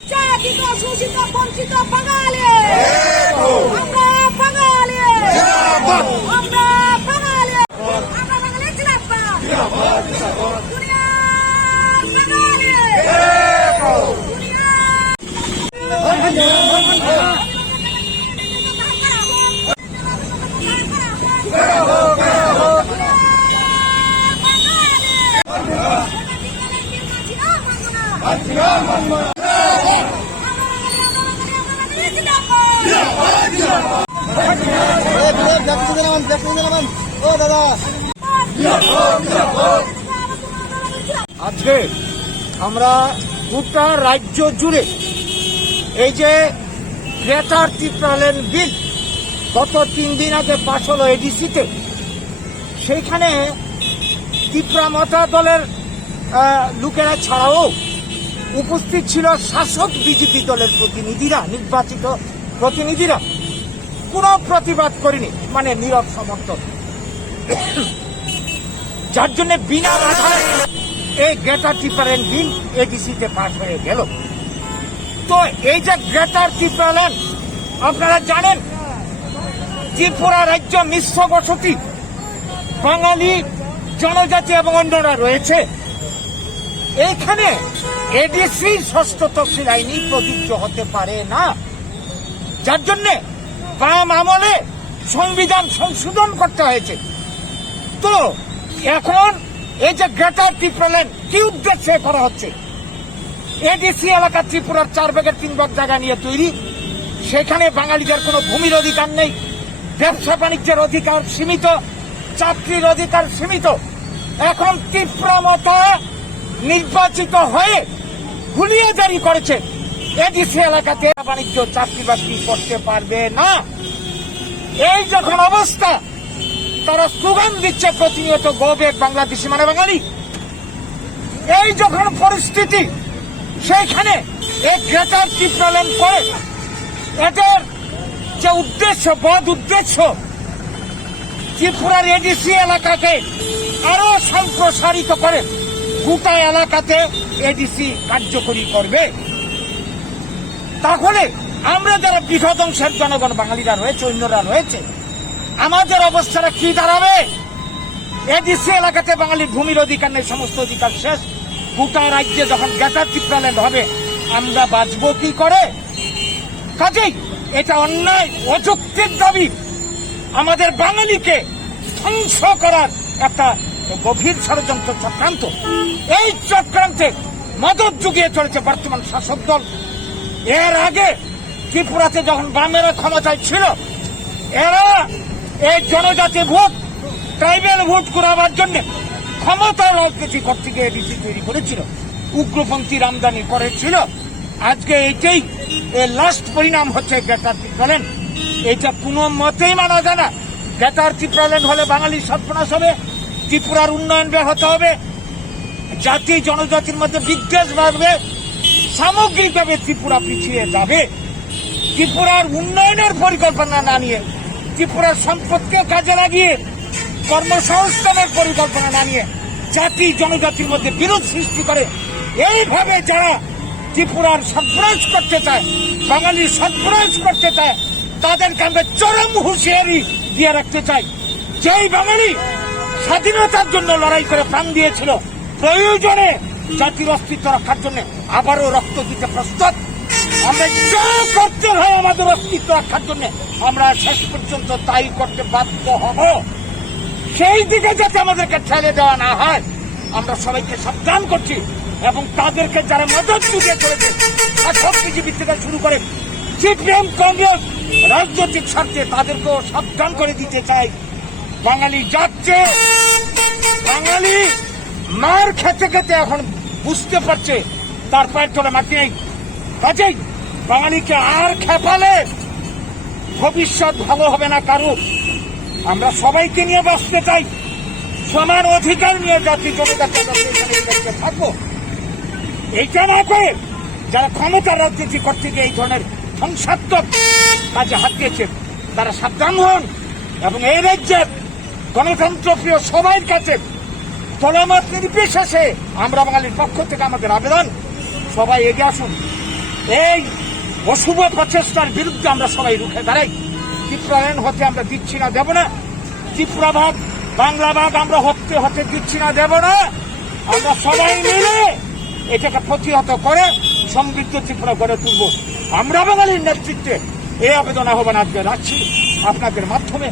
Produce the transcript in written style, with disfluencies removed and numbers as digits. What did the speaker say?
জাতিত শোষিত বঞ্চিত বাঙালি আমরা বাঙালি আমরা বাঙালি আমরা বাঙালি জিন্দাবাদ দুনিয়া বাঙালি আজকে আমরা গোটা রাজ্য জুড়ে এই যে গ্রেটার ত্রিপুরাল্যান্ড বিল গত 3 দিন আগে পাশ হলো এডিসিতে, সেইখানে ত্রিপুরা মতা দলের লোকেরা ছাড়াও উপস্থিত ছিল শাসক বিজেপি দলের প্রতিনিধিরা, নির্বাচিত প্রতিনিধিরা। কোনো প্রতিবাদ করেনি, মানে নীরব সমর্থন, যার জন্য বিনা বাধায় এই গ্রেটার ত্রিপুরাল্যান্ড বিল এডিসিতে পাশ হয়ে গেল। তো এই যে গ্রেটার ত্রিপুরাল্যান্ড, আপনারা জানেন ত্রিপুরা রাজ্য মিশ্র বসতি, বাঙালি জনজাতি এবং অন্যরা রয়েছে। এইখানে এডিসি ষষ্ঠ তফসিল আইনি প্রযোজ্য হতে পারে না, যার জন্য বাম আমলে সংবিধান সংশোধন করতে হয়েছে। তো এখন এই যে গ্রেটার ত্রিপুরাল্যান্ড কি উদ্দেশ্যে করা হচ্ছে? এডিসি এলাকা ত্রিপুরার 4 ভাগের 3 ভাগ জায়গা নিয়ে তৈরি, সেখানে বাঙালিদের কোনো ভূমির অধিকার নেই, ব্যবসা বাণিজ্যের অধিকার সীমিত, চাকরির অধিকার সীমিত। এখন ত্রিপুরা মতা নির্বাচিত হয়ে হুলিয়া জারি করেছে, এডিসি এলাকাতে বাণিজ্য চাকরি বাকরি করতে পারবে না। এই যখন অবস্থা, তারা স্লোগান দিচ্ছে প্রতিনিয়ত গো ব্যাক বাংলাদেশি মানে বাঙালি। এই যখন পরিস্থিতি, সেইখানে এই গ্রেটার ত্রিপুরাল্যান্ড করে এটার যে উদ্দেশ্য, বদ উদ্দেশ্য, ত্রিপুরার এডিসি এলাকাকে আরো সম্প্রসারিত করে গোটা এলাকাতে এডিসি কার্যকরী করবে। তাহলে আমরা যারা বৃহৎ অংশের জনগণ বাঙালিরা রয়েছে, অন্যরা রয়েছে, আমাদের অবস্থাটা কি দাঁড়াবে? এডিসি এলাকাতে বাঙালির ভূমির অধিকার নেই, সমস্ত অধিকার শেষ। গোটা রাজ্যে যখন গ্রেটার ত্রিপুরাল্যান্ড হবে, আমরা বাঁচব কি করে? কাজেই এটা অন্যায়, অযৌক্তিক দাবি, আমাদের বাঙালিকে ধ্বংস করার একটা গভীর ষড়যন্ত্র চক্রান্ত। এই চক্রান্তে মদত জুগিয়ে চলেছে বর্তমান শাসক দল। এর আগে ত্রিপুরাতে যখন বামেরা ক্ষমতায় ছিল, এরা এই জনজাতি ভোট, ট্রাইবেল ভোট করাবার জন্য ক্ষমতার রাজনীতি করতে গিয়ে এডিসি তৈরি করেছিল, উগ্রপন্থী আমদানি করেছিল। আজকে এইটাই লাস্ট পরিণাম হচ্ছে গ্রেটার ত্রিপুরাল্যান্ড। এটা কোনো মতেই মানা যায় না। গ্রেটার ত্রিপুরাল্যান্ড হলে বাঙালির সর্বনাশ হবে, ত্রিপুরার উন্নয়ন ব্যাহত হবে, জাতি জনজাতির মধ্যে বিদ্বেষ বাড়বে, সামগ্রিকভাবে ত্রিপুরা পিছিয়ে যাবে। ত্রিপুরার উন্নয়নের পরিকল্পনা না নিয়ে, ত্রিপুরার সম্পদকে কাজে লাগিয়ে কর্মসংস্থানের পরিকল্পনা না নিয়ে জাতি জনজাতির মধ্যে বিরোধ সৃষ্টি করে, এইভাবে যারা ত্রিপুরার সর্বনাশ করতে চায়, বাঙালির সর্বনাশ করতে চায়, তাদেরকে আমরা চরম হুঁশিয়ারি দিয়ে রাখতে চাই। যেই বাঙালি স্বাধীনতার জন্য লড়াই করে প্রাণ দিয়েছিল, প্রয়োজনে জাতির অস্তিত্ব রক্ষার জন্য আবারও রক্ত দিতে প্রস্তুত। আমরা যা করতে হয় আমাদের অস্তিত্ব রক্ষার জন্য, আমরা শেষ পর্যন্ত তাই করতে বাধ্য হব। সেই দিকে যাতে আমাদেরকে ঠেলে দেওয়া না হয়, আমরা সবাইকে সাবধান করছি। এবং তাদেরকে যারা মদত জুগিয়ে চলেছে, শাসক বিজেপি থেকে শুরু করে সিপিএম, কংগ্রেস, রাজনৈতিক স্বার্থে তাদেরকেও সাবধান করে দিতে চাই। বাঙালি যাচ্ছে, বাঙালি মার খেতে খেতে এখন বুঝতে পারছে তার পায়ের তলে মাটি নেই। কাজেই বাঙালিকে আর খেপালে ভবিষ্যৎ ভালো হবে না কারো। আমরা সবাইকে নিয়ে বাঁচতে চাই, সমান অধিকার নিয়ে জাতি জনজাতি থাকবো। এইটা না করে যারা ক্ষমতার রাজনীতি করতে গিয়ে এই ধরনের ধ্বংসাত্মক কাজে হাত দিয়েছে, তারা সাবধান হন। এবং এই রাজ্যের গণতন্ত্রপ্রিয় সবার কাছে দলমত নির্বিশেষে আমরা বাঙালির পক্ষ থেকে আমাদের আবেদন, সবাই এগিয়ে আসুন, এই অশুভ প্রচেষ্টার বিরুদ্ধে আমরা সবাই রুখে দাঁড়াই। ত্রিপুরায়ণ হতে আমরা দিচ্ছি না, দেব না। ত্রিপুরা ভাগ, বাংলা ভাগ আমরা হতে দিচ্ছি না, দেব না। আমরা সবাই মিলে এটাকে প্রতিহত করে সমৃদ্ধ ত্রিপুরা গড়ে তুলব। আমরা বাঙালির নেতৃত্বে এই আবেদন আহ্বান আজকে রাখছি আপনাদের মাধ্যমে।